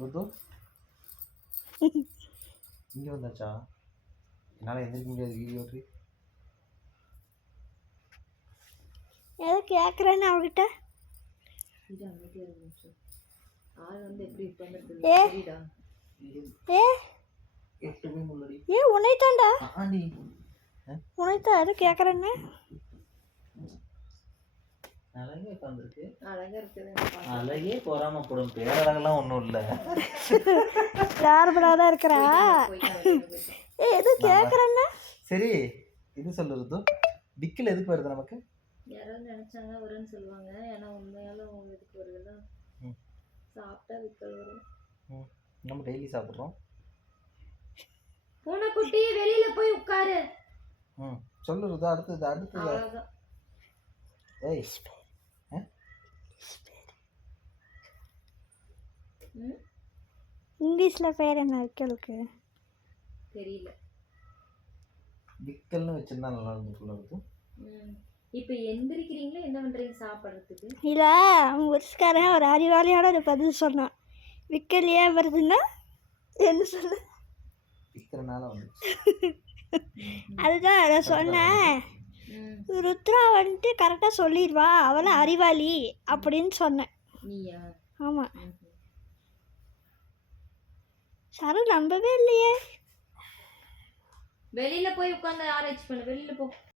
ருது இங்கே வந்தாச்சா? என்னால் எந்திரிக்க முடியாது. வீடியோ ஏதோ கேட்குறேன்னு அவகிட்ட. ஏ உன்னைத்தாண்டா, உன்னைத்தான் எதோ கேட்குறேன்னு. அழகே உட்காந்துருக்கு. அழகே பொறாமப்படும். பேரழகெல்லாம் ஒன்றும் இல்லை. யாருப்படாதான் இருக்கிறா. ஏ எதுவும் கேட்குறேன்னா. சரி இது சொல்லுறது டிக்கில் எதுக்கு வருது நமக்கு? யாராவது நினைச்சாங்க வரும்னு சொல்லுவாங்க. ஏன்னா உண்மையாலும் எதுக்கு வருதுன்னா சாப்பிட்டா விக்கல் வரும். நம்ம டெய்லி சாப்பிட்றோம். பூனைக்குட்டி வெளியில போய் உட்காரு. சொல்லுறது அடுத்தது. ஏய் இங்கிலீஷில் பேர் என்ன விக்கலுக்கு தெரியல. விக்கல்னு வச்சிருந்தா நல்லா இருந்துக்குள்ளது. இப்போ எந்திரிக்கிறீங்களா என்ன பண்றீங்க சாப்பிட்றதுக்கு? இல்லை, முருஸ்காரன் ஒரு அறிவாளியோட ஒரு பதில் சொன்னான். விக்கல் ஏன் வருதுன்னா என்ன சொல்ல விற்கிறனால வந்துச்சு. அதுதான் நான் சொன்னேன். ருத்ரா வந்துட்டு கரெக்டாக சொல்லிடுவா, அவளை அறிவாளி அப்படின்னு சொன்னேன். நீயா? ஆமாம். சரு நம்பவே இல்லையே. வெளியில போய் உட்காந்து ஆராய்ச்சி பண்ணு. வெளியில போ.